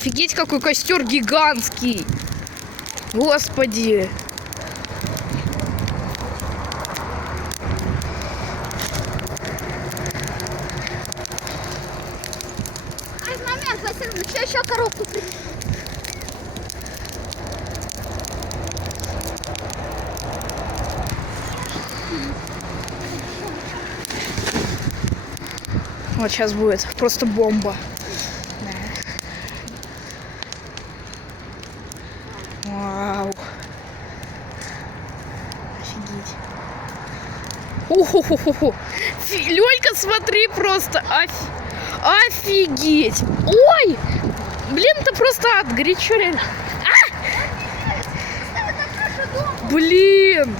Офигеть, какой костер гигантский. Господи. Еще коробку. Вот сейчас будет просто бомба. Вау. Офигеть. Уху-ху-ху-ху. Лёлька, смотри просто. Офигеть. Ой! Блин, это просто ад. Горячо реально. А! Блин!